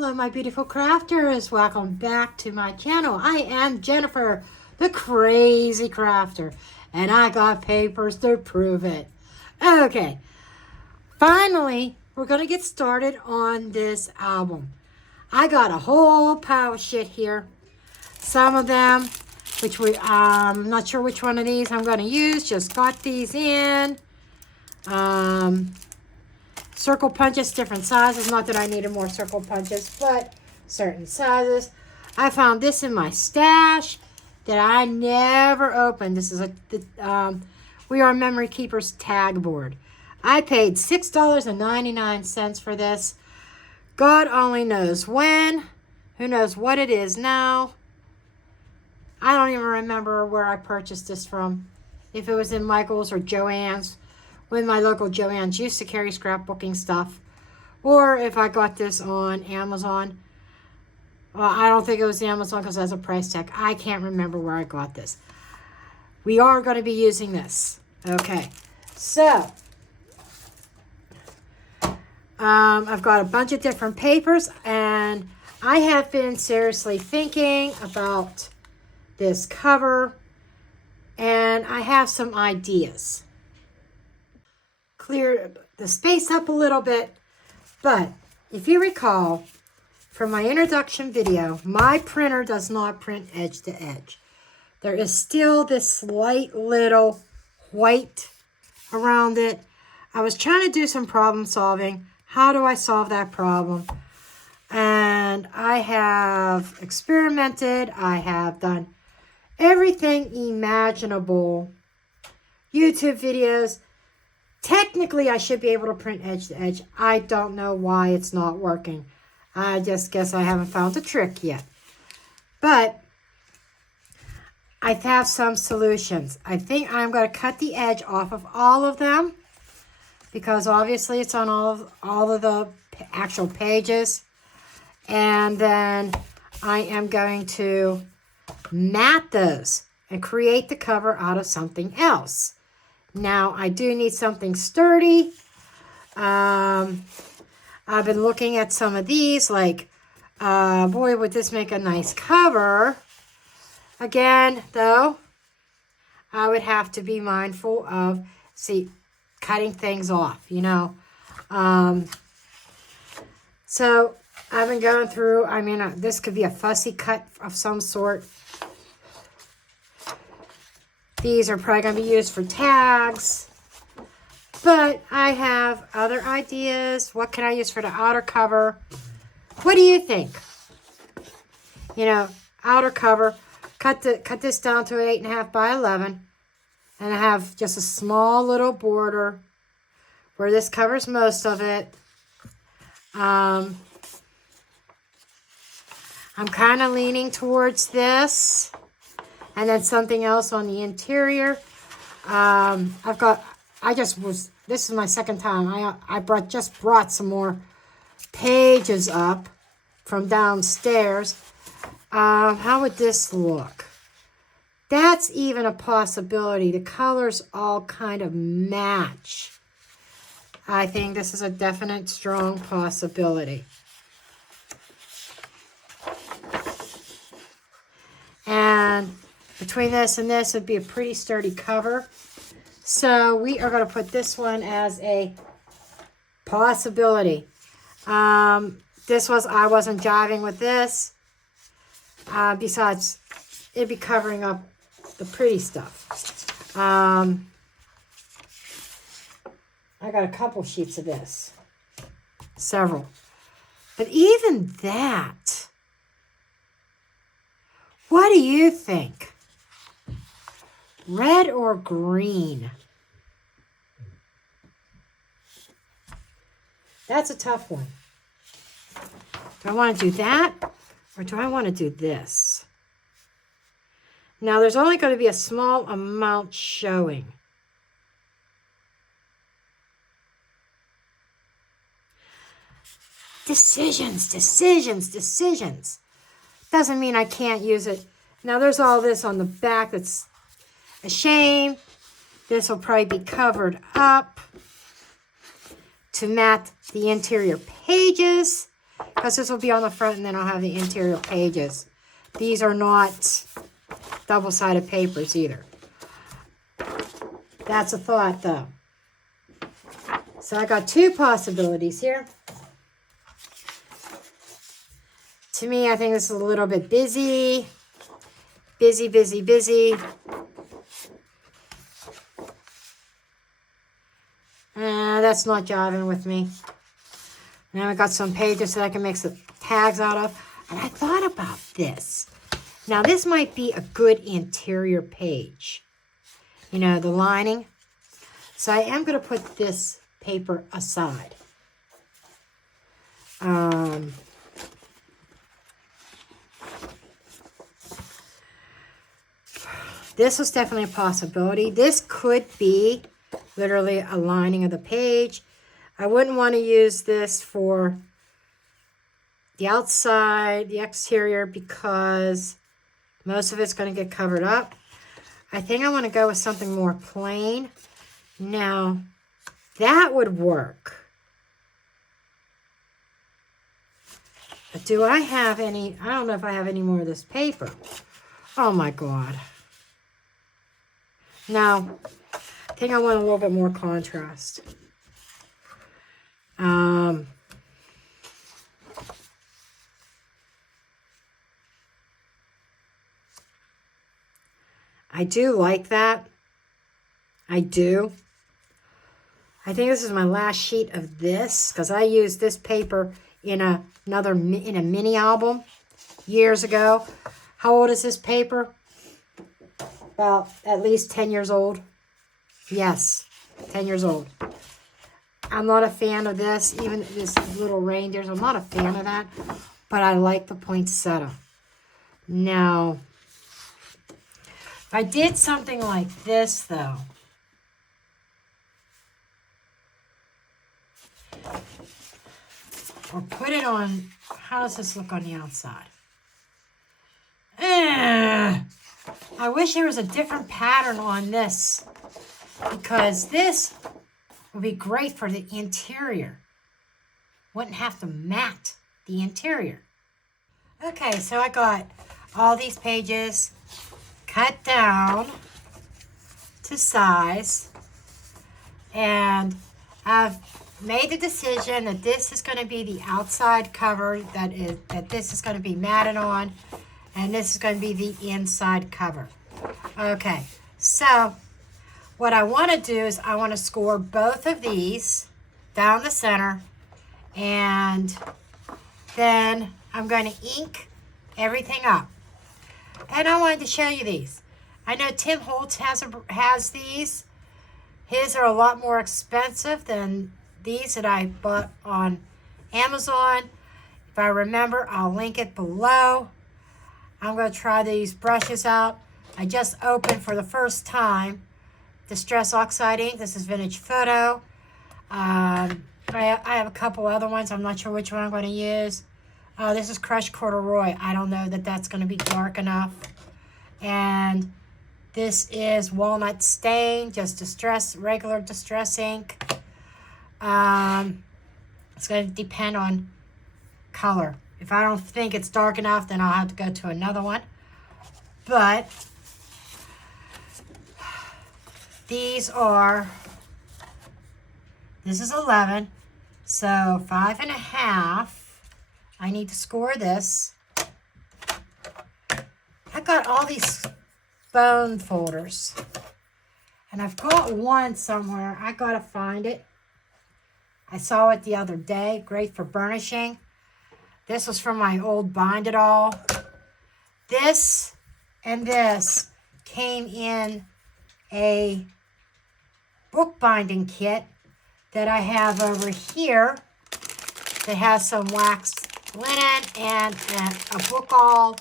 Hello, my beautiful crafters. Welcome back to my channel. I am Jennifer, the crazy crafter, and I got papers to prove it. Okay, finally, we're going to get started on this album. I got a whole pile of shit here. Some of them, I'm not sure which one of these I'm going to use. Just got these in. Circle punches, different sizes. Not that I needed more circle punches, but certain sizes. I found this in my stash that I never opened. This is We Are Memory Keepers tag board. I paid $6.99 for this. God only knows when. Who knows what it is now. I don't even remember where I purchased this from. If it was in Michael's or Joann's. When my local Joann's used to carry scrapbooking stuff. Or if I got this on Amazon. Well, I don't think it was Amazon because it has a price tag. I can't remember where I got this. We are going to be using this. Okay. So, I've got a bunch of different papers. And I have been seriously thinking about this cover. And I have some ideas. Clear the space up a little bit, but if you recall from my introduction video, my printer does not print edge to edge. There is still this slight little white around it. I was trying to do some problem solving. How do I solve that problem? And I have experimented. I have done everything imaginable. YouTube videos. Technically, I should be able to print edge to edge. I don't know why it's not working. I just guess I haven't found a trick yet. But I have some solutions. I think I'm going to cut the edge off of all of them because obviously it's on all of the actual pages. And then I am going to mat those and create the cover out of something else. Now, I do need something sturdy. I've been looking at some of these, like, boy, would this make a nice cover. Again, though, I would have to be mindful of, cutting things off, you know. So, I've been going through, this could be a fussy cut of some sort. These are probably going to be used for tags. But I have other ideas. What can I use for the outer cover? What do you think? You know, outer cover. Cut this down to 8.5 by 11. And I have just a small little border where this covers most of it. I'm kind of leaning towards this. And then something else on the interior. This is my second time. I just brought some more pages up from downstairs. How would this look? That's even a possibility. The colors all kind of match. I think this is a definite strong possibility. And between this and this would be a pretty sturdy cover. So we are going to put this one as a possibility. I wasn't jiving with this. Besides, it'd be covering up the pretty stuff. I got a couple sheets of this. Several. But even that, what do you think? Red or green? That's a tough one. Do I want to do that? Or do I want to do this? Now, there's only going to be a small amount showing. Decisions. Doesn't mean I can't use it. Now, there's all this on the back that's a shame. This will probably be covered up to mat the interior pages because this will be on the front and then I'll have the interior pages. These are not double-sided papers either. That's a thought though. So I got two possibilities here. To me, I think this is a little bit busy. Busy, busy, busy. That's not jiving with me. Now I got some pages that I can make some tags out of. And I thought about this. Now this might be a good interior page. You know, the lining. So I am going to put this paper aside. This was definitely a possibility. This could be literally a lining of the page. I wouldn't want to use this for the outside, the exterior, because most of it's going to get covered up. I think I want to go with something more plain. Now, that would work. But do I have any? I don't know if I have any more of this paper. Oh my God. No, I think I want a little bit more contrast. I do like that. I do. I think this is my last sheet of this because I used this paper in a mini album years ago. How old is this paper? About at least 10 years old. Yes, 10 years old. I'm not a fan of this, even this little reindeers. I'm not a fan of that, but I like the poinsettia. Now, if I did something like this, though, or put it on, how does this look on the outside? I wish there was a different pattern on this, because this would be great for the interior. Wouldn't have to mat the interior. Okay, so I got all these pages cut down to size, and I've made the decision that this is going to be the outside cover, that this is going to be matted on, and this is going to be the inside cover. Okay, so what I want to do is I want to score both of these down the center, and then I'm going to ink everything up. And I wanted to show you these. I know Tim Holtz has these. His are a lot more expensive than these that I bought on Amazon. If I remember, I'll link it below. I'm going to try these brushes out. I just opened for the first time Distress Oxide ink. This is Vintage Photo. I have a couple other ones. I'm not sure which one I'm going to use. This is Crushed Corduroy. I don't know that that's going to be dark enough. And this is Walnut Stain, just regular distress ink. It's going to depend on color. If I don't think it's dark enough, then I'll have to go to another one. But these are, this is 11, so 5.5. I need to score this. I got all these bone folders, and I've got one somewhere. I gotta find it. I saw it the other day. Great for burnishing. This was from my old Bind It All. This and this came in a bookbinding kit that I have over here that has some waxed linen and a book awl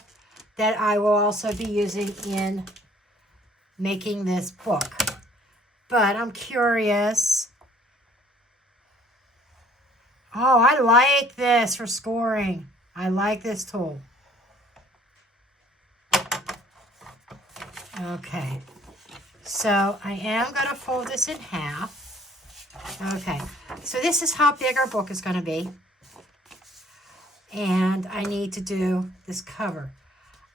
that I will also be using in making this book. But I'm curious. Oh, I like this for scoring. I like this tool. Okay. So I am going to fold this in half. Okay. So this is how big our book is going to be. and I need to do this cover.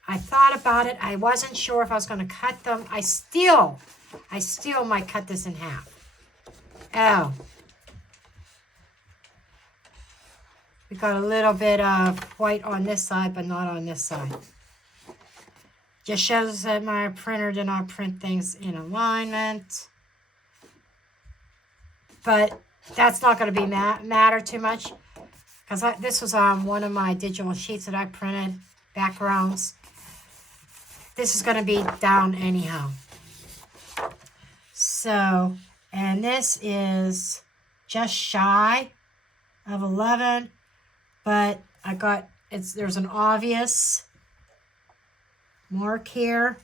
I thought about it. I wasn't sure if I was going to cut them. I still might cut this in half. Oh. We got a little bit of white on this side, but not on this side. Just shows that my printer did not print things in alignment. But that's not going to be matter too much. Because this was on one of my digital sheets that I printed. Backgrounds. This is going to be down anyhow. So, and this is just shy of 11. But I got, there's an obvious mark here.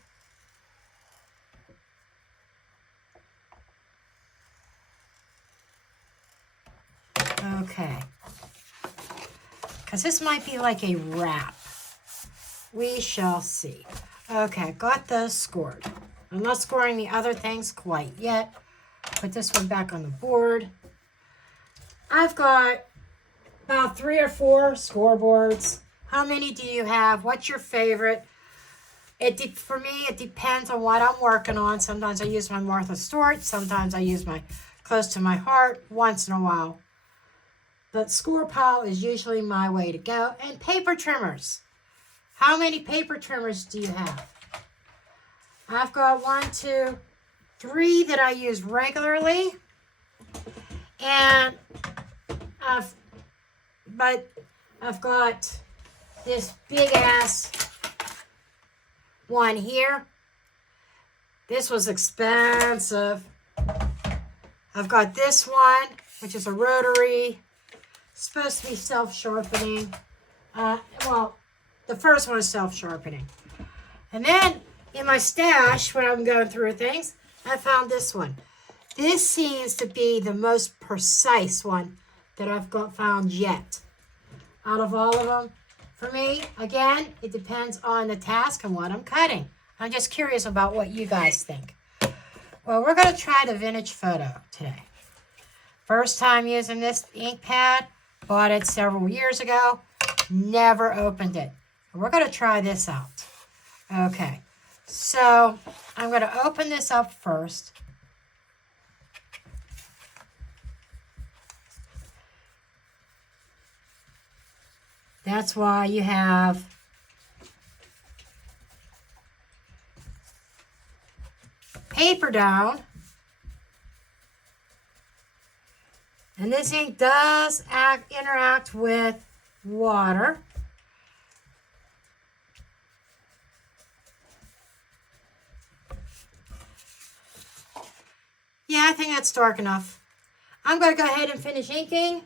Okay. Because this might be like a wrap. We shall see. Okay, got those scored. I'm not scoring the other things quite yet. Put this one back on the board. I've got about 3 or 4 scoreboards. How many do you have? What's your favorite? For me, it depends on what I'm working on. Sometimes I use my Martha Stewart. Sometimes I use my Close to My Heart once in a while. But score pile is usually my way to go. And paper trimmers. How many paper trimmers do you have? I've got 1, 2, 3 that I use regularly. And I've got this big ass one here. This was expensive. I've got this one, which is a rotary. It's supposed to be self-sharpening. Well, the first one is self-sharpening. And then in my stash, when I'm going through things, I found this one. This seems to be the most precise one that I've found yet. Out of all of them, for me, again, it depends on the task and what I'm cutting. I'm just curious about what you guys think. Well, we're going to try the vintage photo today. First time using this ink pad. Bought it several years ago. Never opened it. We're going to try this out. Okay. So, I'm going to open this up first. That's why you have paper down. And this ink does interact with water. Yeah, I think that's dark enough. I'm going to go ahead and finish inking.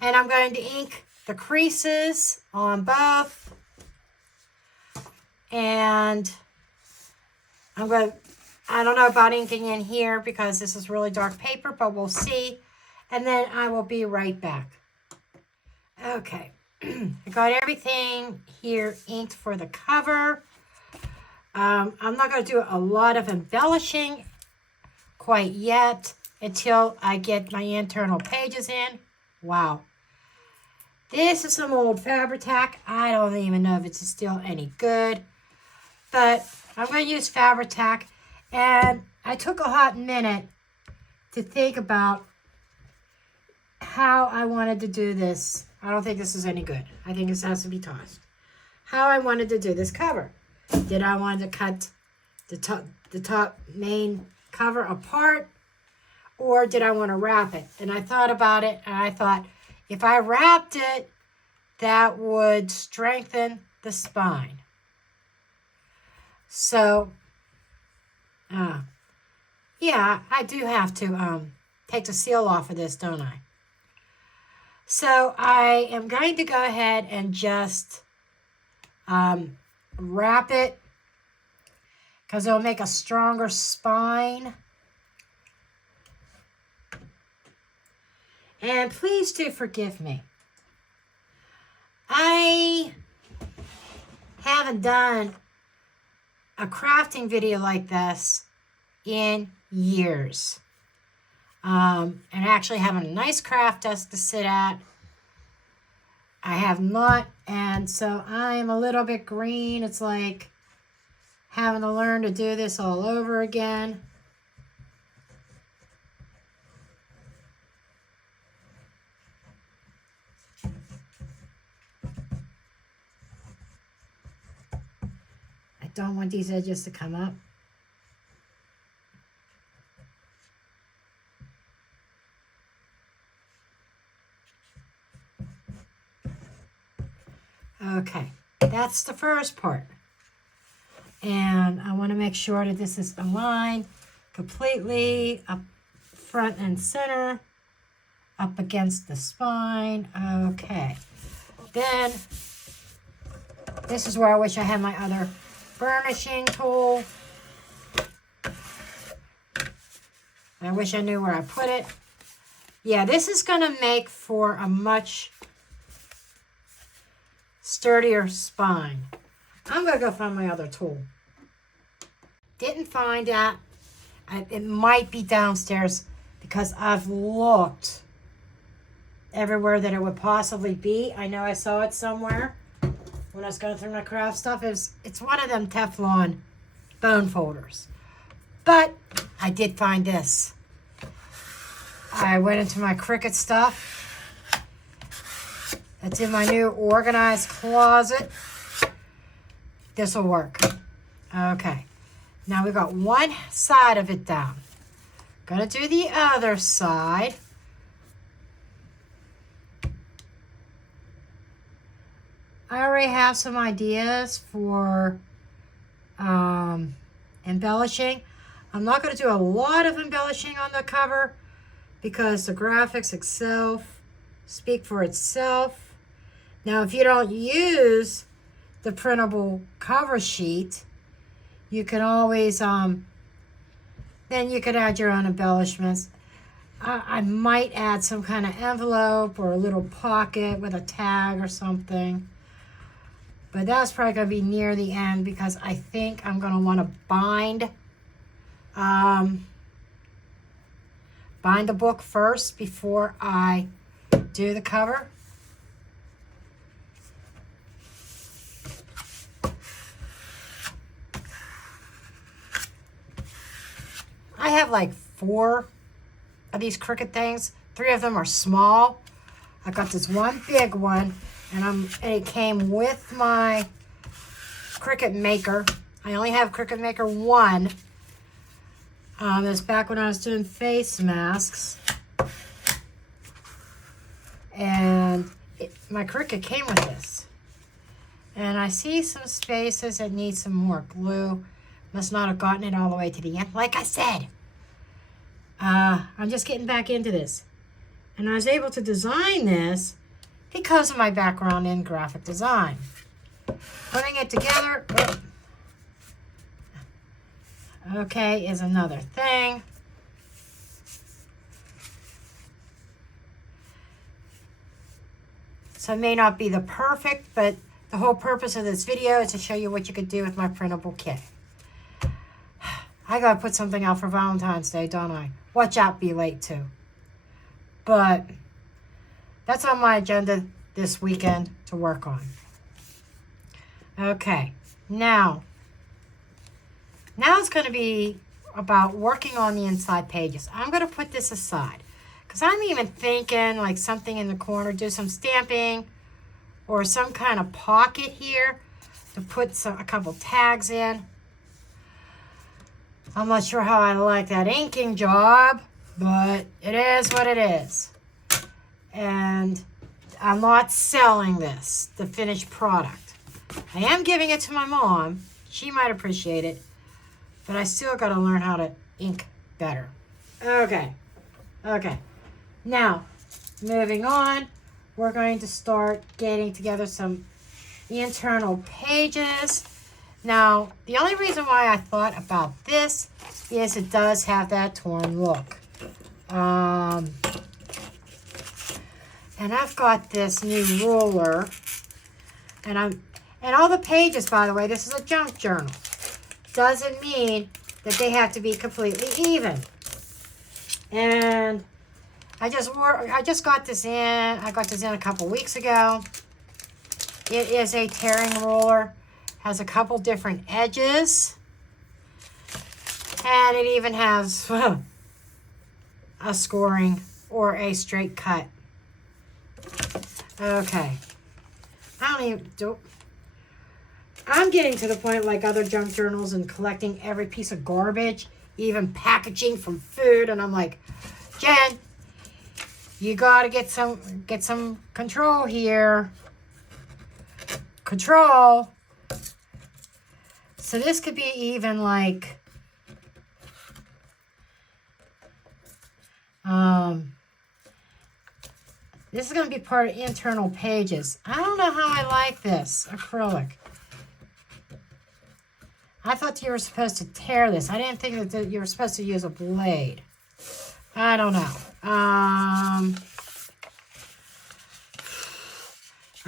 And I'm going to ink the creases on both. And I don't know about inking in here because this is really dark paper, but we'll see. And then I will be right back. Okay. I got everything here inked for the cover. I'm not going to do a lot of embellishing quite yet until I get my internal pages in. Wow. This is some old Fabri-Tac. I don't even know if it's still any good. But I'm going to use Fabri-Tac. And I took a hot minute to think about how I wanted to do this. I don't think this is any good. I think this has to be tossed. How I wanted to do this cover. Did I want to cut the top main cover apart? Or did I want to wrap it? And I thought about it, and I thought, if I wrapped it, that would strengthen the spine. So, yeah, I do have to take the seal off of this, don't I? So I am going to go ahead and just wrap it because it'll make a stronger spine. And please do forgive me. I haven't done a crafting video like this in years. And actually having a nice craft desk to sit at. I have not, and so I am a little bit green. It's like having to learn to do this all over again. I don't want these edges to come up. Okay, that's the first part. And I want to make sure that this is aligned completely up front and center, up against the spine. Okay. Then, this is where I wish I had my other burnishing tool. I wish I knew where I put it. Yeah, this is going to make for a much sturdier spine. I'm going to go find my other tool. Didn't find that. It might be downstairs because I've looked everywhere that it would possibly be. I know I saw it somewhere when I was going through my craft stuff. It's one of them Teflon bone folders. But I did find this. I went into my Cricut stuff. That's in my new organized closet. This will work. Okay. Now we've got one side of it down. Gonna do the other side. I already have some ideas for embellishing. I'm not going to do a lot of embellishing on the cover because the graphics itself speak for itself. Now, if you don't use the printable cover sheet, you can always, then you could add your own embellishments. I might add some kind of envelope or a little pocket with a tag or something. But that's probably going to be near the end because I think I'm going to want to bind the book first before I do the cover. I have like 4 of these Cricut things. 3 of them are small. I got this one big one, and it came with my Cricut Maker. I only have Cricut Maker 1. This back when I was doing face masks. And my Cricut came with this. And I see some spaces that need some more glue. Must not have gotten it all the way to the end. Like I said, I'm just getting back into this. And I was able to design this because of my background in graphic design. Putting it together, okay, is another thing. So it may not be the perfect, but the whole purpose of this video is to show you what you could do with my printable kit. I gotta put something out for Valentine's Day, don't I? Watch out, be late too. But that's on my agenda this weekend to work on. Okay, now it's going to be about working on the inside pages. I'm going to put this aside because I'm even thinking like something in the corner, do some stamping or some kind of pocket here to put a couple tags in. I'm not sure how I like that inking job, but it is what it is. And I'm not selling this, the finished product. I am giving it to my mom. She might appreciate it, but I still got to learn how to ink better. Okay. Now, moving on, we're going to start getting together some internal pages. Now, the only reason why I thought about this is it does have that torn look. And I've got this new ruler, and all the pages, by the way, this is a junk journal. Doesn't mean that they have to be completely even. And I just got this in. I got this in a couple weeks ago. It is a tearing ruler. Has a couple different edges. And it even has a scoring or a straight cut. Okay. I'm getting to the point like other junk journals and collecting every piece of garbage, even packaging from food, and I'm like, Jen, you gotta get some control here. Control. So this could be even like this is going to be part of internal pages. I don't know how I like this acrylic. I thought you were supposed to tear this. I didn't think that you were supposed to use a blade. I don't know. I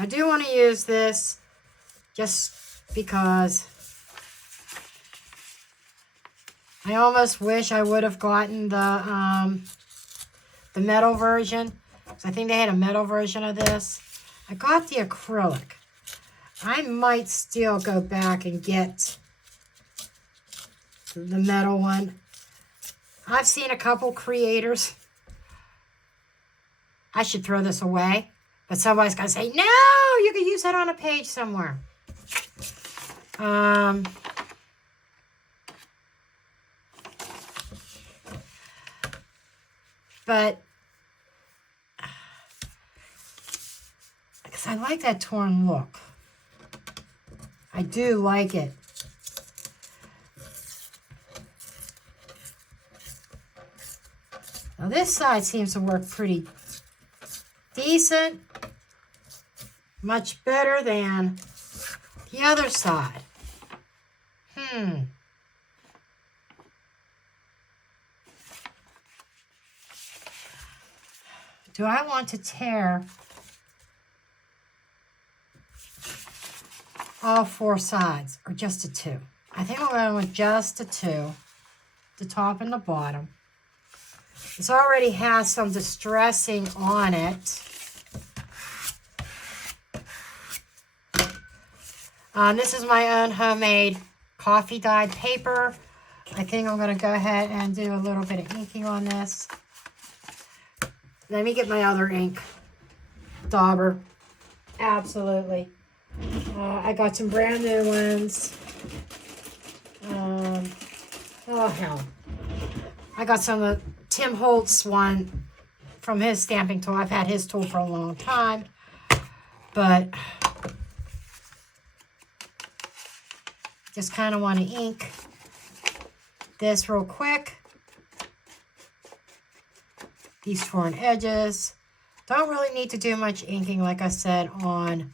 do want to use this just because I almost wish I would have gotten the metal version. So I think they had a metal version of this. I got the acrylic. I might still go back and get the metal one. I've seen a couple creators. I should throw this away. But somebody's going to say, no, you can use that on a page somewhere. But because I like that torn look. I do like it. Now this side seems to work pretty decent. Much better than the other side. Do I want to tear all four sides or just the two? I think I'm going with just the two, the top and the bottom. This already has some distressing on it. This is my own homemade coffee dyed paper. I think I'm going to go ahead and do a little bit of inking on this. Let me get my other ink. Dauber. Absolutely. I got some brand new ones. Oh, hell. I got some of Tim Holtz one from his stamping tool. I've had his tool for a long time. But just kind of want to ink this real quick. These torn edges. Don't really need to do much inking, like I said, on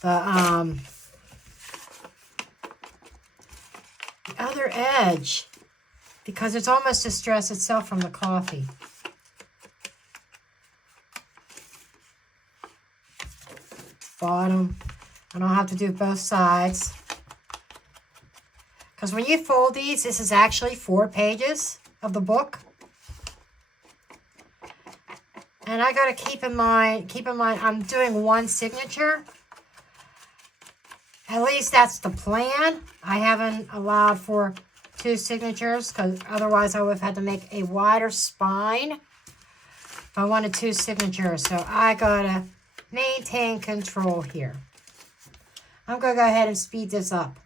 the other edge, because it's almost distressed itself from the coffee. Bottom. I don't have to do both sides. Because when you fold these, this is actually 4 pages of the book. And I got to keep in mind, I'm doing one signature. At least that's the plan. I haven't allowed for 2 signatures because otherwise I would have had to make a wider spine if I wanted 2 signatures. So I got to maintain control here. I'm going to go ahead and speed this up.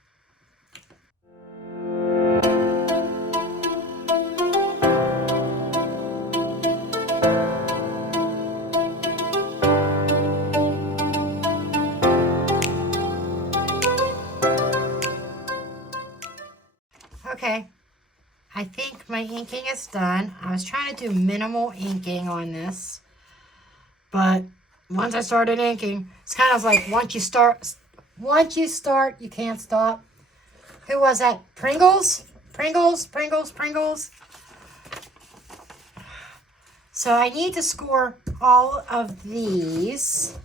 Okay, I think my inking is done. I was trying to do minimal inking on this, but once I started inking, it's kind of like once you start, you can't stop. Who was that? Pringles? Pringles. So I need to score all of these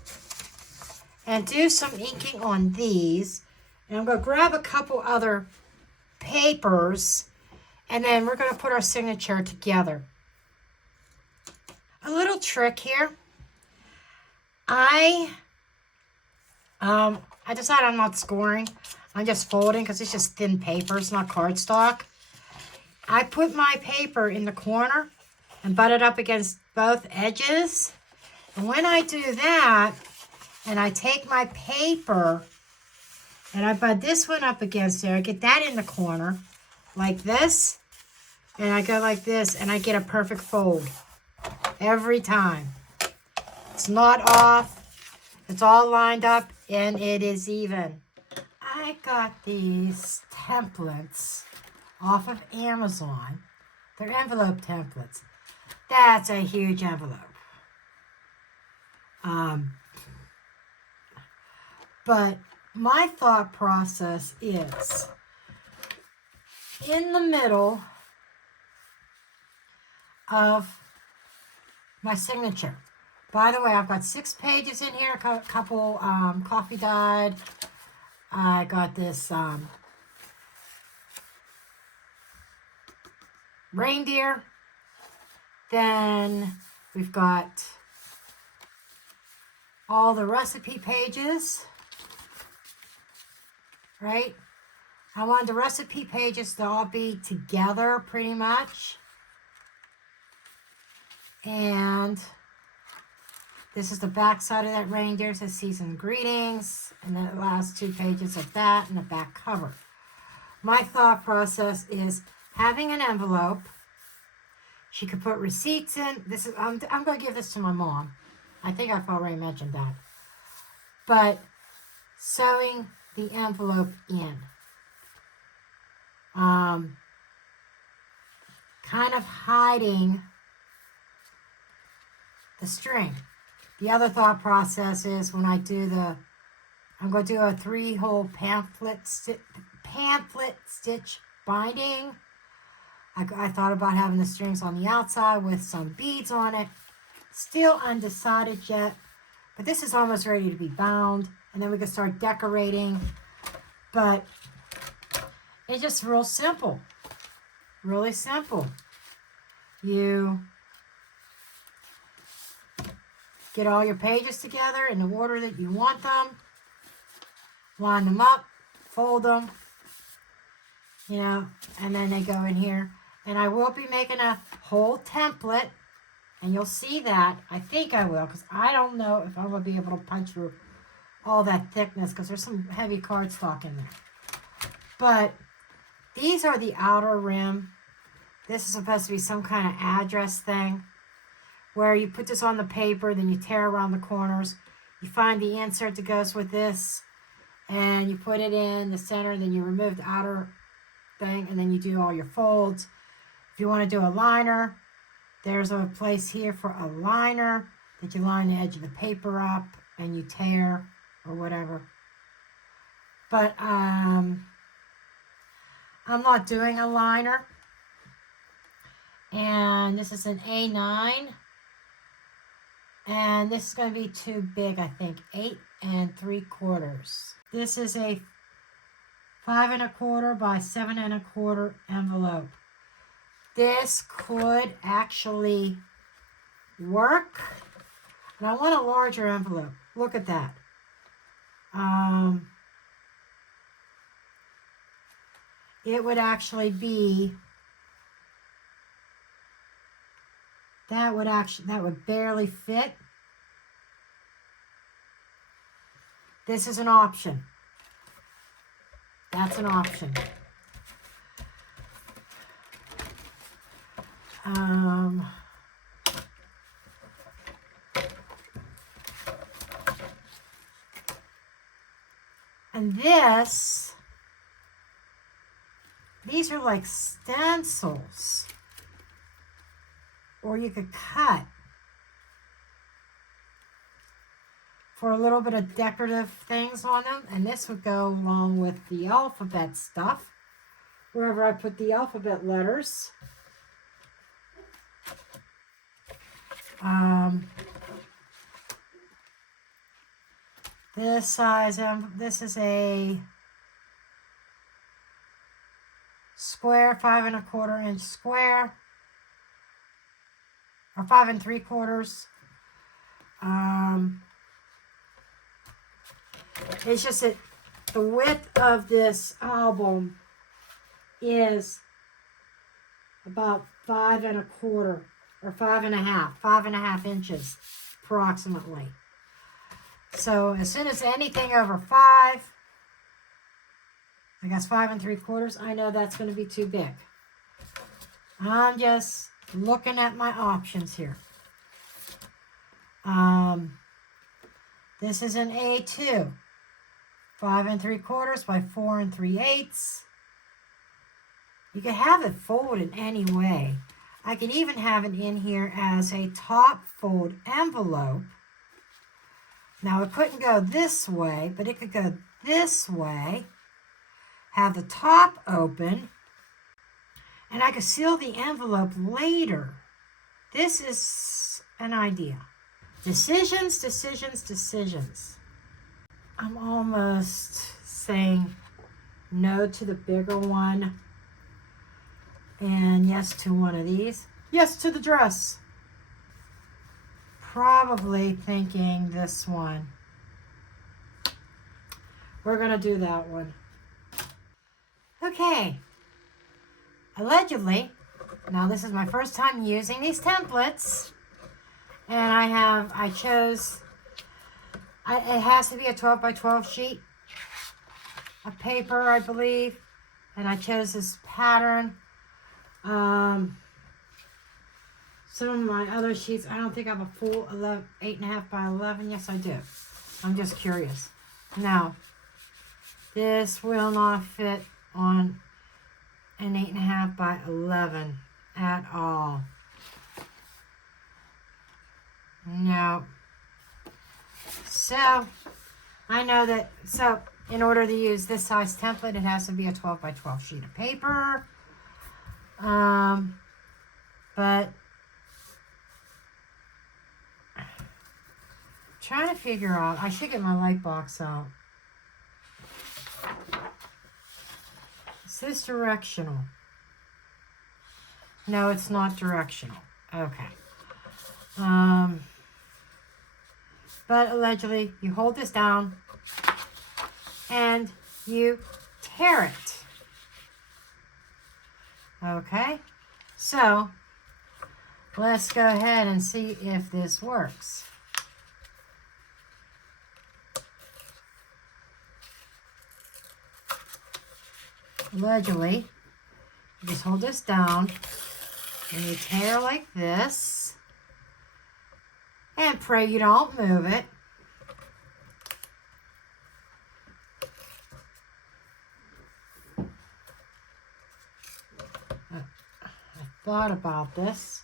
and do some inking on these. And I'm going to grab a couple other papers, and then we're going to put our signature together. A little trick here. I I decided I'm not scoring. I'm just folding because it's just thin paper. It's not cardstock. I put my paper in the corner and butt it up against both edges. And when I do that, and I take my paper and I butt this one up against there, I get that in the corner like this, and I go like this, and I get a perfect fold every time. It's not off, it's all lined up, and it is even. I got these templates off of Amazon. They're envelope templates. That's a huge envelope. But my thought process is in the middle of my signature. By the way, I've got 6 pages in here, a couple coffee dyed. I got this reindeer. Then we've got all the recipe pages, right? I wanted the recipe pages to all be together pretty much. And this is the back side of that reindeer. It says seasoned greetings. And then the last 2 pages of that and the back cover. My thought process is having an envelope. She could put receipts in. This is I'm going to give this to my mom. I think I've already mentioned that. But sewing the envelope in. Kind of hiding the string. The other thought process is when I do I'm going to do a 3-hole pamphlet stitch binding. I thought about having the strings on the outside with some beads on it. Still undecided yet, but this is almost ready to be bound, and then we can start decorating. But it's just real simple, really simple. You get all your pages together in the order that you want them, line them up, fold them, you know, and then they go in here. And I will be making a whole template, and you'll see that. I think I will, because I don't know if I'm going to be able to punch through all that thickness, because there's some heavy cardstock in there. But these are the outer rim. This is supposed to be some kind of address thing, where you put this on the paper, then you tear around the corners. You find the insert that goes with this, and you put it in the center, then you remove the outer thing, and then you do all your folds. If you want to do a liner, there's a place here for a liner that you line the edge of the paper up and you tear or whatever. But I'm not doing a liner. And this is an A9. And this is going to be too big, I think. 8 3/4. This is a 5 1/4 by 7 1/4 envelope. This could actually work. And I want a larger envelope. Look at that. It would actually be, that would barely fit. This is an option. That's an option. And these are like stencils, or you could cut for a little bit of decorative things on them, and this would go along with the alphabet stuff, wherever I put the alphabet letters. This size, this is a square, 5 1/4 inch square, or 5 3/4. It's just that the width of this album is about 5 1/4 or 5 1/2 inches approximately. So as soon as anything over 5, I guess 5 3/4, I know that's going to be too big. I'm just looking at my options here. This is an A2, 5 3/4 by 4 3/8. You can have it folded any way. I can even have it in here as a top fold envelope. Now it couldn't go this way, but it could go this way. Have the top open, and I could seal the envelope later. This is an idea. Decisions, decisions, decisions. I'm almost saying no to the bigger one and yes to one of these. Yes to the dress. Probably thinking this one. We're going to do that one. Okay. Allegedly, now this is my first time using these templates, and I chose, it has to be a 12 by 12 sheet of paper, I believe, and I chose this pattern. Some of my other sheets, I don't think I have a full 8.5 by 11. Yes, I do. I'm just curious. Now, this will not fit on an 8.5 by 11 at all. No. So, I know that, so in order to use this size template, it has to be a 12 by 12 sheet of paper. But trying to figure out, I should get my light box out. Is this directional? No, it's not directional. Okay. But allegedly, you hold this down and you tear it. Okay. So, let's go ahead and see if this works. Allegedly, you just hold this down and you tear like this and pray you don't move it. I thought about this.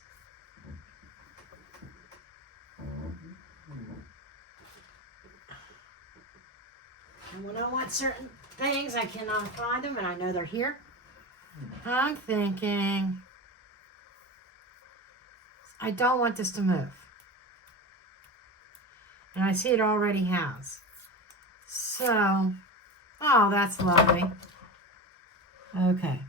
And when I want certain things, I cannot find them, and I know they're here. I'm thinking, I don't want this to move. And I see it already has. So, oh, that's lovely. Okay.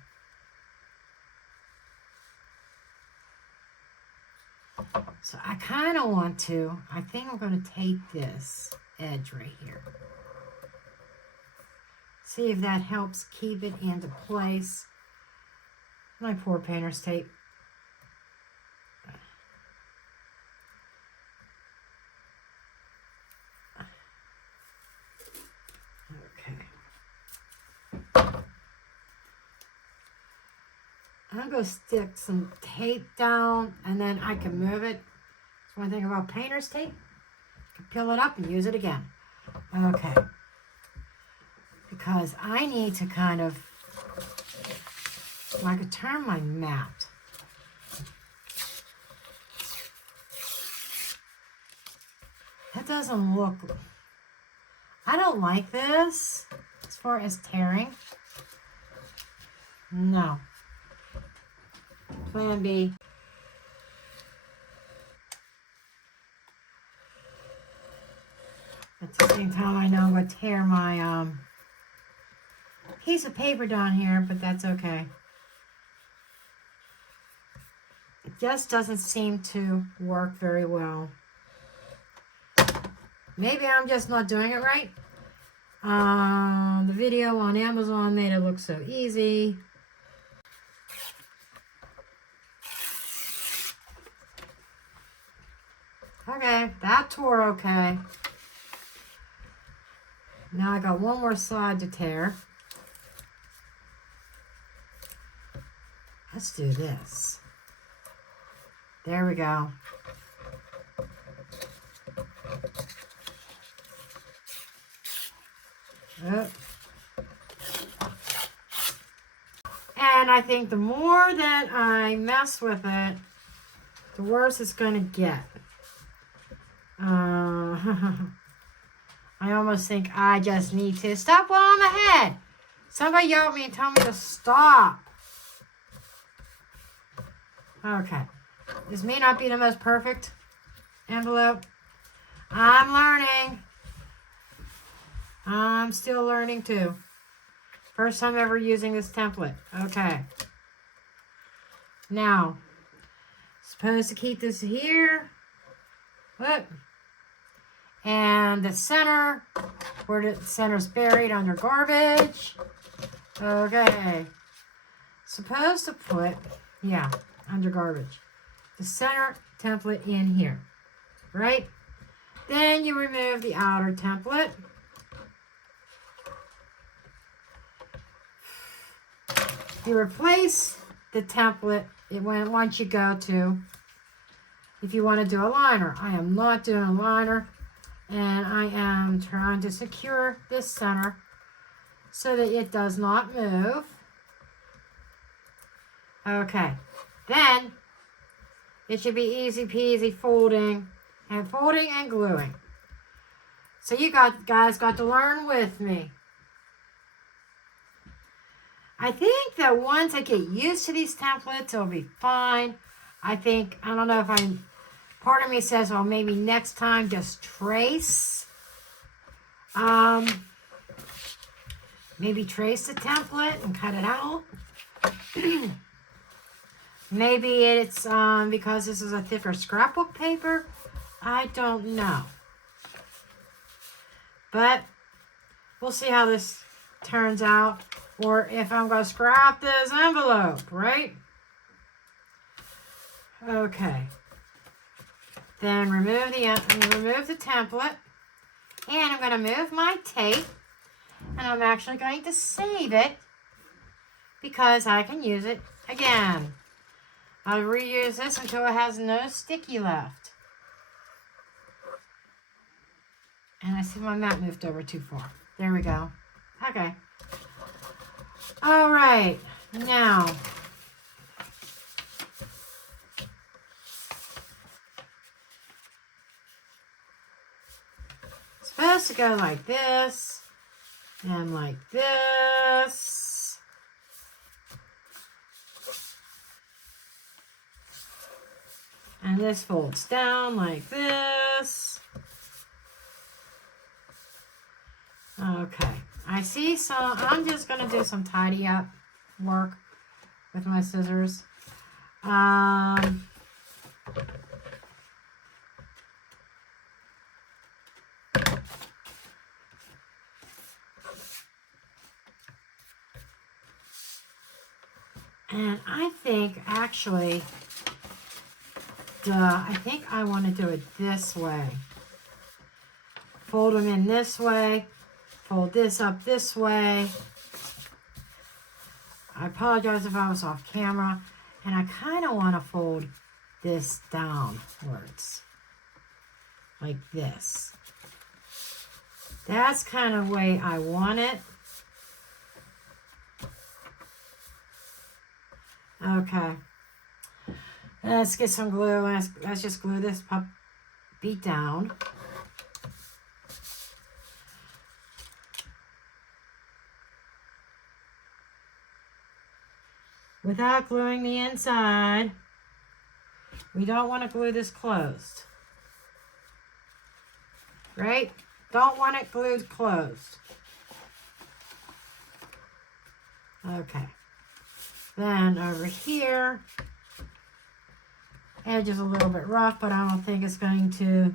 So I kind of want to, I think I'm going to take this edge right here. See if that helps keep it into place. My poor painter's tape. Okay. I'm going to stick some tape down and then I can move it. That's one thing about painter's tape. You can peel it up and use it again. Okay. Because I need to kind of, I could turn my mat. That doesn't look, I don't like this as far as tearing. No. Plan B. At the same time, I know I'm going to tear my piece of paper down here, but that's okay. It just doesn't seem to work very well. Maybe I'm just not doing it right. The video on Amazon made it look so easy. Okay, that tore okay. Now I got one more side to tear. Let's do this. There we go. Oh. And I think the more that I mess with it, the worse it's going to get. I almost think I just need to stop while I'm ahead. Somebody yell at me and tell me to stop. Okay. This may not be the most perfect envelope. I'm learning. I'm still learning too. First time ever using this template. Okay. Now, supposed to keep this here. Look. And the center, where the center's buried under garbage. Okay. Supposed to put, yeah, under garbage. The center template in here. Right? Then you remove the outer template. You replace the template once you go to, if you want to do a liner. I am not doing a liner, and I am trying to secure this center so that it does not move. Okay, then it should be easy peasy folding and gluing. So you guys got to learn with me. I think that once I get used to these templates, it'll be fine. I don't know if part of me says, well, maybe next time just trace. Maybe trace the template and cut it out. Maybe it's because this is a thicker scrapbook paper. I don't know. But we'll see how this turns out. Or if I'm going to scrap this envelope, right? Okay. Then remove the template. And I'm going to move my tape. And I'm actually going to save it because I can use it again. I'll reuse this until it has no sticky left. And I see my mat moved over too far. There we go. Okay. All right. Now, it's supposed to go like this and like this. And this folds down like this. Okay. I see some, I'm just going to do some tidy up work with my scissors. And I think actually, I think I want to do it this way. Fold them in this way. Fold this up this way. I apologize if I was off camera. And I kind of want to fold this downwards. Like this. That's kind of the way I want it. Okay. Let's get some glue. Let's just glue this puppy down. Without gluing the inside. We don't want to glue this closed. Right? Don't want it glued closed. Okay. Then over here, edge is a little bit rough, but I don't think it's going to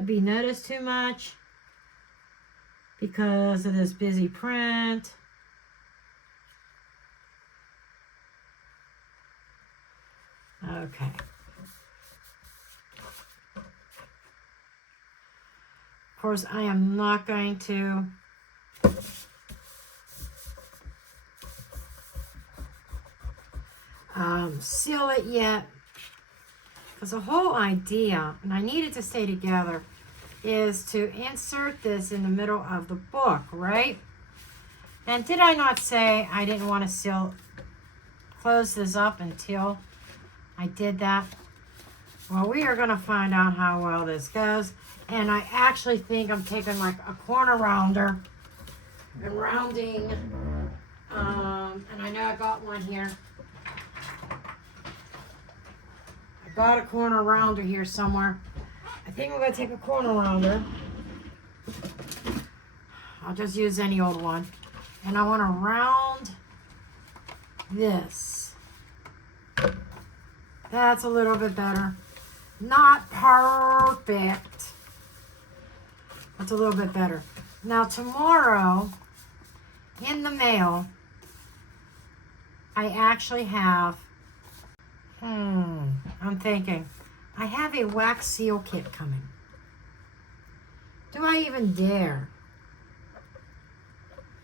be noticed too much. because of this busy print. Okay. Of course, I am not going to seal it yet, because the whole idea, and I need it to stay together, is to insert this in the middle of the book, right? And did I not say I didn't want to close this up until I did that? Well, we are going to find out how well this goes. And I actually think I'm taking like a corner rounder and rounding, and I know I got one here. I got a corner rounder here somewhere. I think I'm going to take a corner rounder. I'll just use any old one. And I want to round this. That's a little bit better. Not perfect. That's a little bit better. Now tomorrow, in the mail, I actually have, I'm thinking, I have a wax seal kit coming. Do I even dare?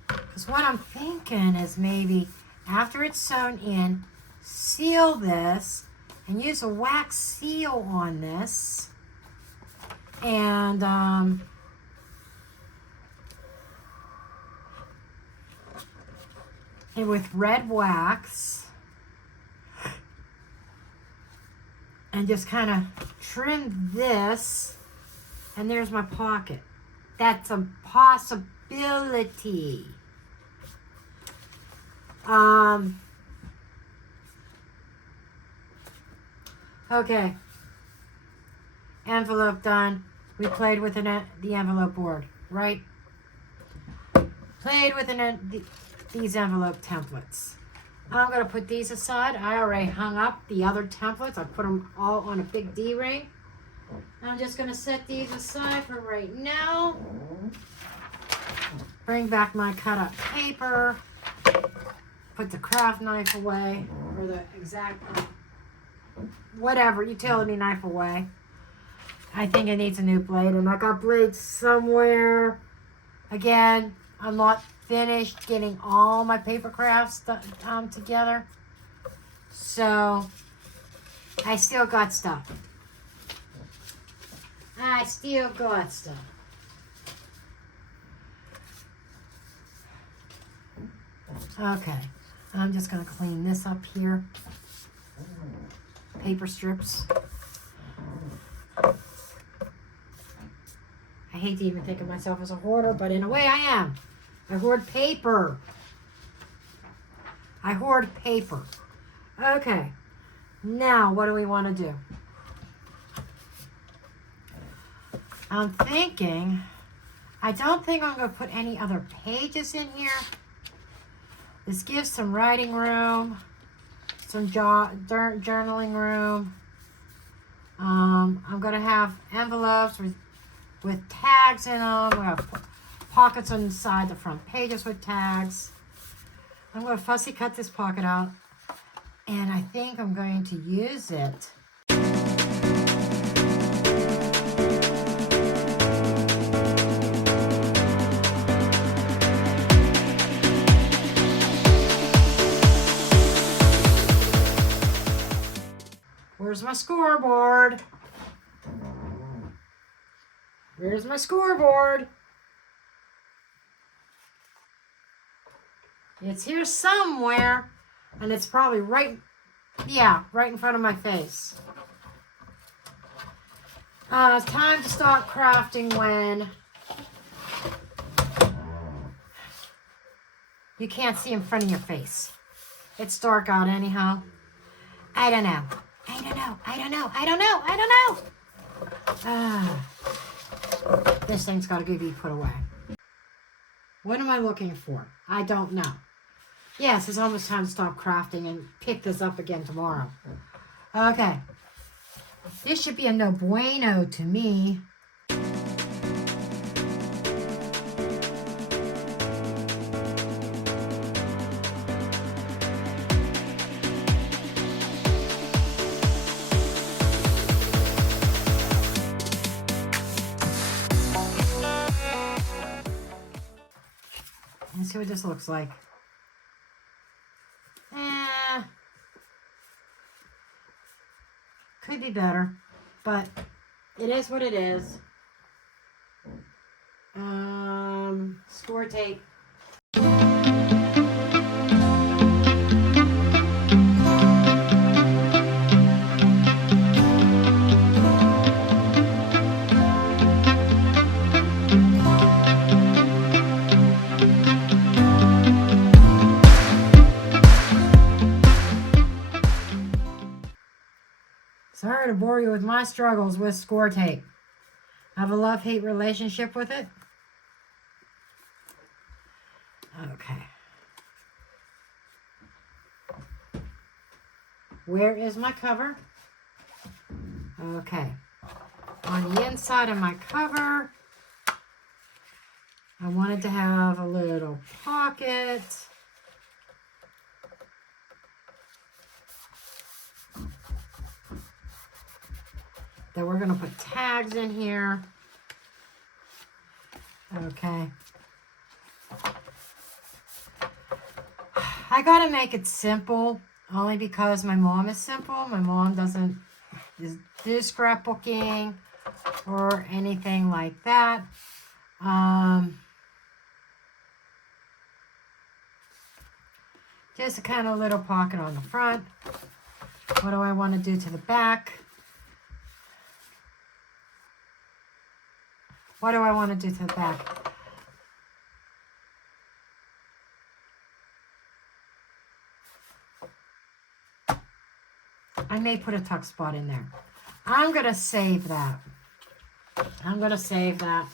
Because what I'm thinking is maybe after it's sewn in, seal this and use a wax seal on this. And with red wax, and just kind of trim this, and there's my pocket. That's a possibility. Okay, envelope done. We played with the envelope board, right? Played with these envelope templates. I'm going to put these aside. I already hung up the other templates. I put them all on a big D-ring. I'm just going to set these aside for right now. Bring back my cut up paper. Put the craft knife away, or the exact, whatever, utility knife away. I think it needs a new blade, and I got blades somewhere. Again, I'm not finished getting all my paper crafts together, so I still got stuff. Okay, I'm just going to clean this up here. Paper strips. I hate to even think of myself as a hoarder, but in a way I am. I hoard paper. Okay, now what do we want to do? I'm thinking, I don't think I'm going to put any other pages in here. This gives some writing room, some journaling room. I'm going to have envelopes with tags in them. We have pockets inside the front pages with tags. I'm going to fussy cut this pocket out, and I think I'm going to use it. Where's my scoreboard? Where's my scoreboard? It's here somewhere, and it's probably right in front of my face. It's time to start crafting when you can't see in front of your face. It's dark out anyhow. I don't know. This thing's got to be put away. What am I looking for? I don't know. Yes, it's almost time to stop crafting and pick this up again tomorrow. Okay. This should be a no bueno to me. see what this looks like. Could be better, but it is what it is. Score tape. Sorry to bore you with my struggles with score tape. I have a love-hate relationship with it. Okay. Where is my cover? Okay. On the inside of my cover, I wanted to have a little pocket. That we're going to put tags in here. Okay. I got to make it simple only because my mom is simple. My mom doesn't do scrapbooking or anything like that. Just a kind of little pocket on the front. What do I want to do to the back? What do I want to do to the back? I may put a tuck spot in there. I'm going to save that. I'm going to save that.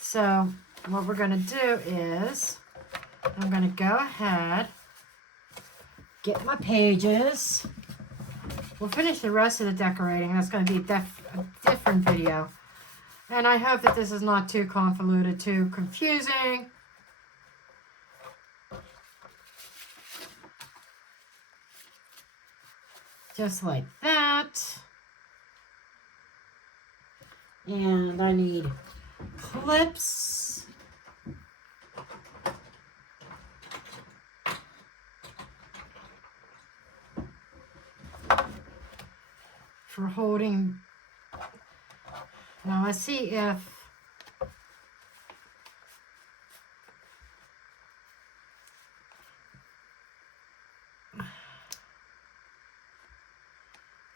So what we're going to do is I'm going to go ahead, get my pages. We'll finish the rest of the decorating. That's going to be a different video. And I hope that this is not too convoluted, too confusing. Just like that. And I need clips. For holding. Now let's see if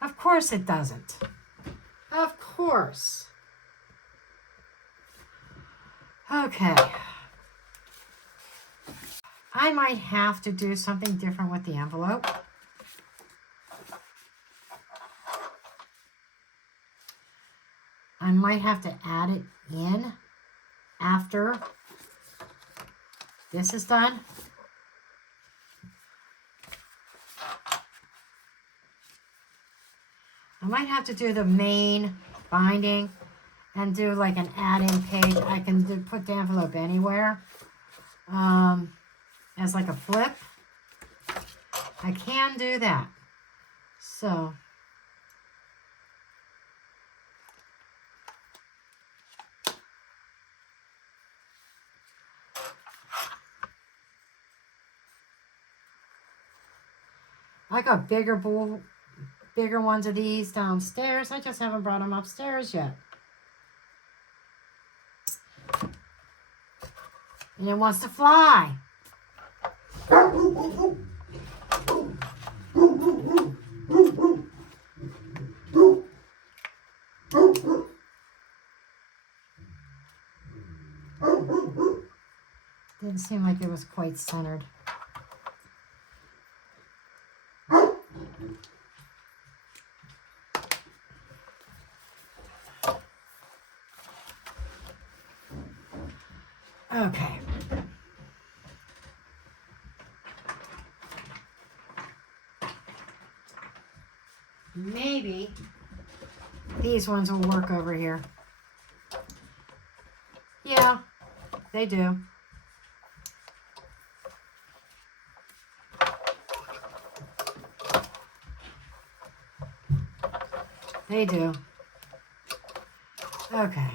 of course it doesn't. Of course. Okay. I might have to do something different with the envelope. I might have to add it in after this is done. I might have to do the main binding and do like an add-in page. I can put the envelope anywhere as like a flip. I can do that. So I got bigger ones of these downstairs. I just haven't brought them upstairs yet. And it wants to fly. Didn't seem like it was quite centered. Okay. Maybe these ones will work over here. Yeah, they do. They do. Okay.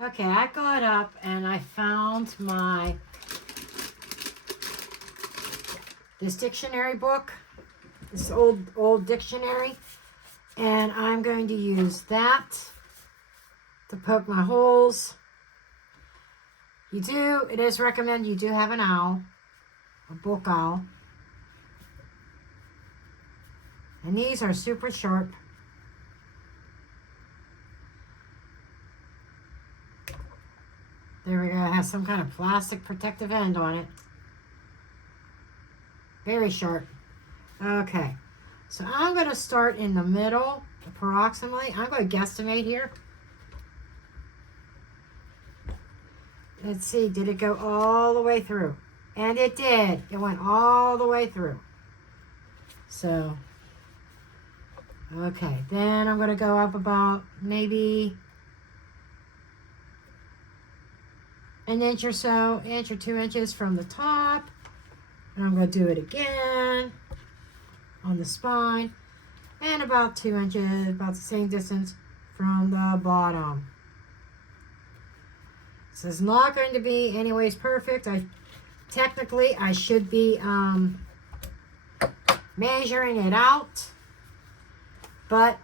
Okay, I got up and I found this dictionary book, this old dictionary, and I'm going to use that to poke my holes. It is recommended you do have an owl, a book owl. And these are super sharp. There we go. It has some kind of plastic protective end on it. Very sharp. Okay. So I'm going to start in the middle, approximately. I'm going to guesstimate here. Let's see. Did it go all the way through? And it did. It went all the way through. So, okay. Then I'm going to go up about maybe an inch or so, inch or 2 inches from the top. And I'm going to do it again on the spine. And about 2 inches, about the same distance from the bottom. This is not going to be anyways perfect. Technically, I should be measuring it out, but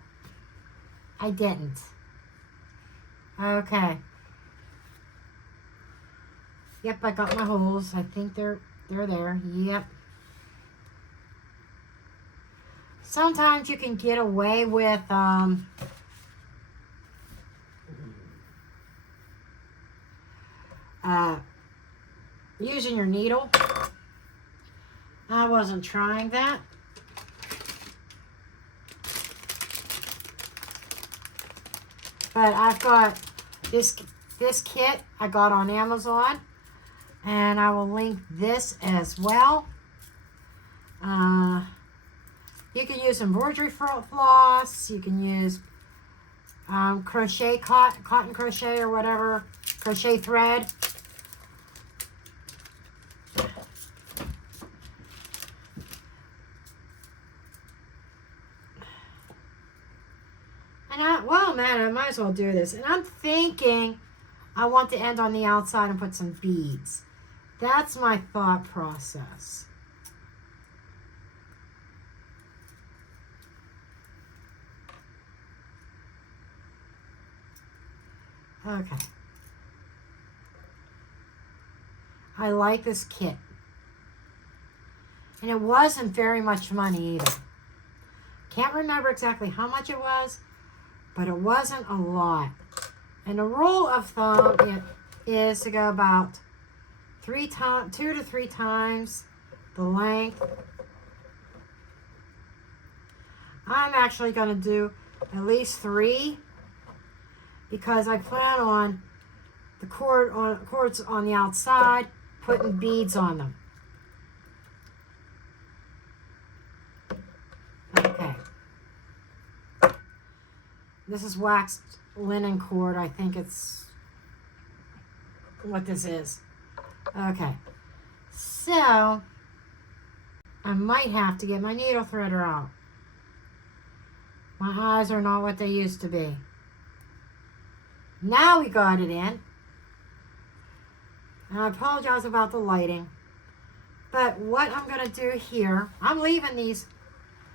I didn't. Okay. Yep, I got my holes. I think they're there. Yep. Sometimes you can get away with using your needle. I wasn't trying that. But I've got this kit I got on Amazon. And I will link this as well. You can use embroidery floss. You can use crochet, cotton crochet or whatever, crochet thread. And well, man, I might as well do this. And I'm thinking I want to end on the outside and put some beads. That's my thought process. Okay. I like this kit. And it wasn't very much money either. Can't remember exactly how much it was, but it wasn't a lot. And the rule of thumb is to go about 2 to 3 times the length. I'm actually going to do at least 3 because I plan on the cords on the outside, putting beads on them. Okay. This is waxed linen cord. I think it's what this is. Okay, so I might have to get my needle threader out. My eyes are not what they used to be. Now we got it in. And I apologize about the lighting. But what I'm going to do here, I'm leaving these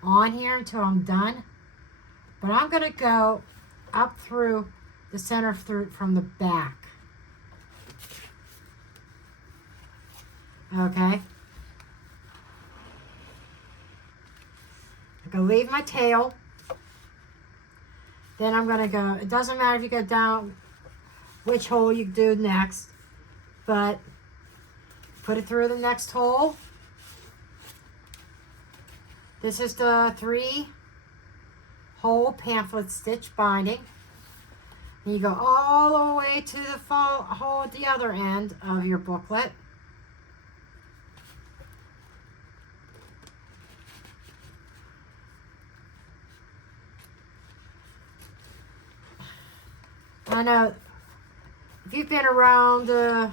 on here until I'm done. But I'm going to go up through the center from the back. Okay. I'm going to leave my tail. Then I'm going to go, it doesn't matter if you go down which hole you do next, but put it through the next hole. This is the 3-hole pamphlet stitch binding. And you go all the way to the hole at the other end of your booklet. I know if you've been around the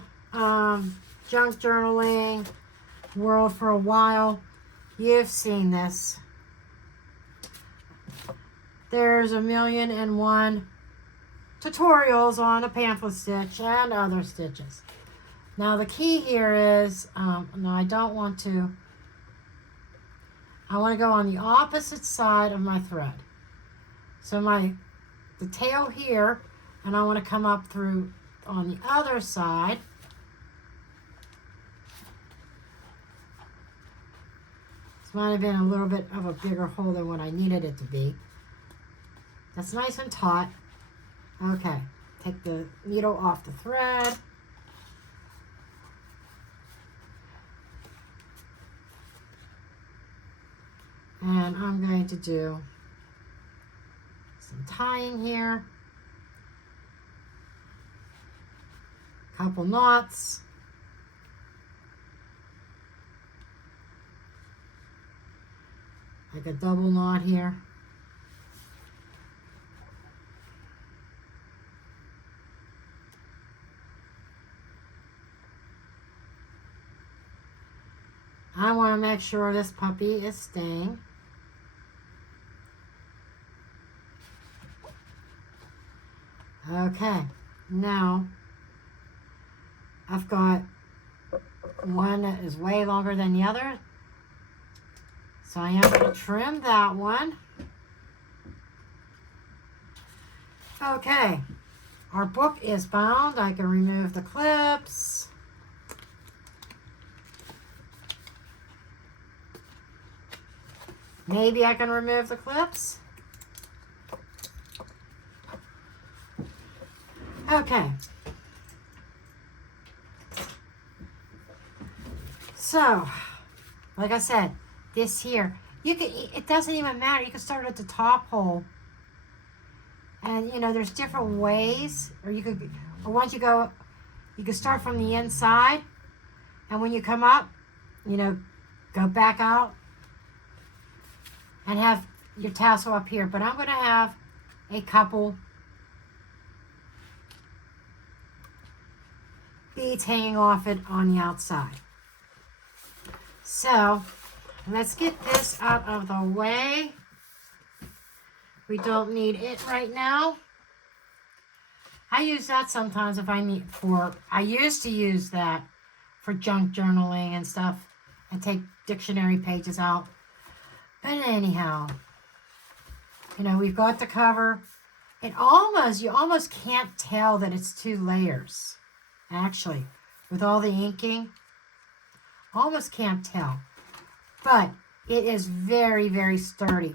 junk journaling world for a while, you've seen this. There's 1,000,001 tutorials on a pamphlet stitch and other stitches. Now the key here is, no, I don't want to. I want to go on the opposite side of my thread. So the tail here, and I want to come up through on the other side. This might have been a little bit of a bigger hole than what I needed it to be. That's nice and taut. Okay, take the needle off the thread. And I'm going to do some tying here. Couple knots. Like a double knot here. I want to make sure this puppy is staying. Okay, now I've got one that is way longer than the other. So I am going to trim that one. Okay, our book is bound. I can remove the clips. Maybe I can remove the clips. Okay. So, like I said, this here, it doesn't even matter. You can start at the top hole. And, you know, there's different ways. Or once you go, you can start from the inside. And when you come up, you know, go back out. And have your tassel up here. But I'm going to have a couple beads hanging off it on the outside. So, let's get this out of the way. We don't need it right now. I use that sometimes if I need I used to use that for junk journaling and stuff and take dictionary pages out. But anyhow, you know, we've got the cover. You almost can't tell that it's 2 layers. Actually, with all the inking, almost can't tell. But it is very, very sturdy.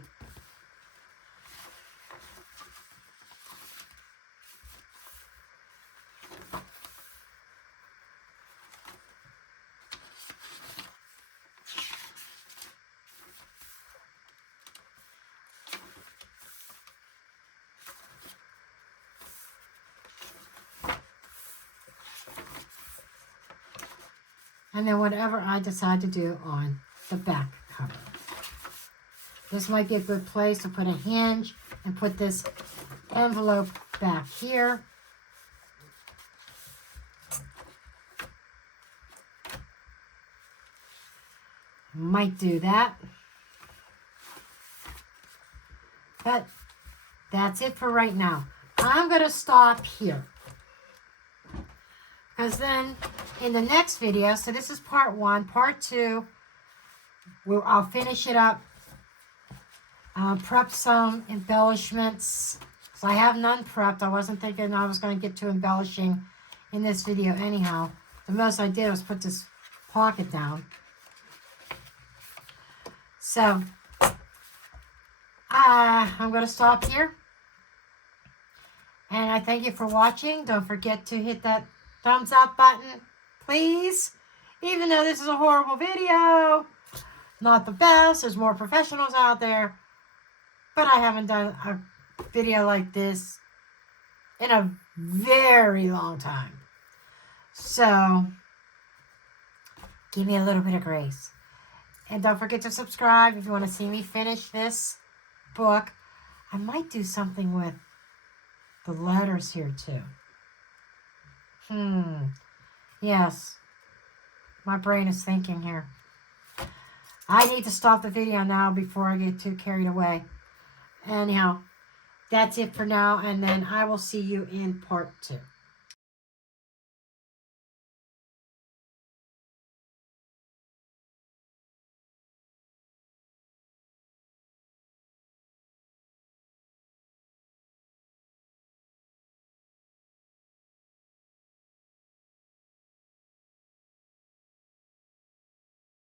And then whatever I decide to do on the back cover. This might be a good place to put a hinge and put this envelope back here. Might do that. But that's it for right now. I'm going to stop here. Because then in the next video, so this is part 1, part 2, I'll finish it up, prep some embellishments. So I have none prepped. I wasn't thinking I was going to get to embellishing in this video anyhow. The most I did was put this pocket down. So I'm going to stop here. And I thank you for watching. Don't forget to hit that thumbs up button, please. Even though this is a horrible video, not the best, there's more professionals out there, but I haven't done a video like this in a very long time. So, give me a little bit of grace. And don't forget to subscribe if you want to see me finish this book. I might do something with the letters here too. Yes. My brain is thinking here. I need to stop the video now before I get too carried away. Anyhow, that's it for now, and then I will see you in part 2.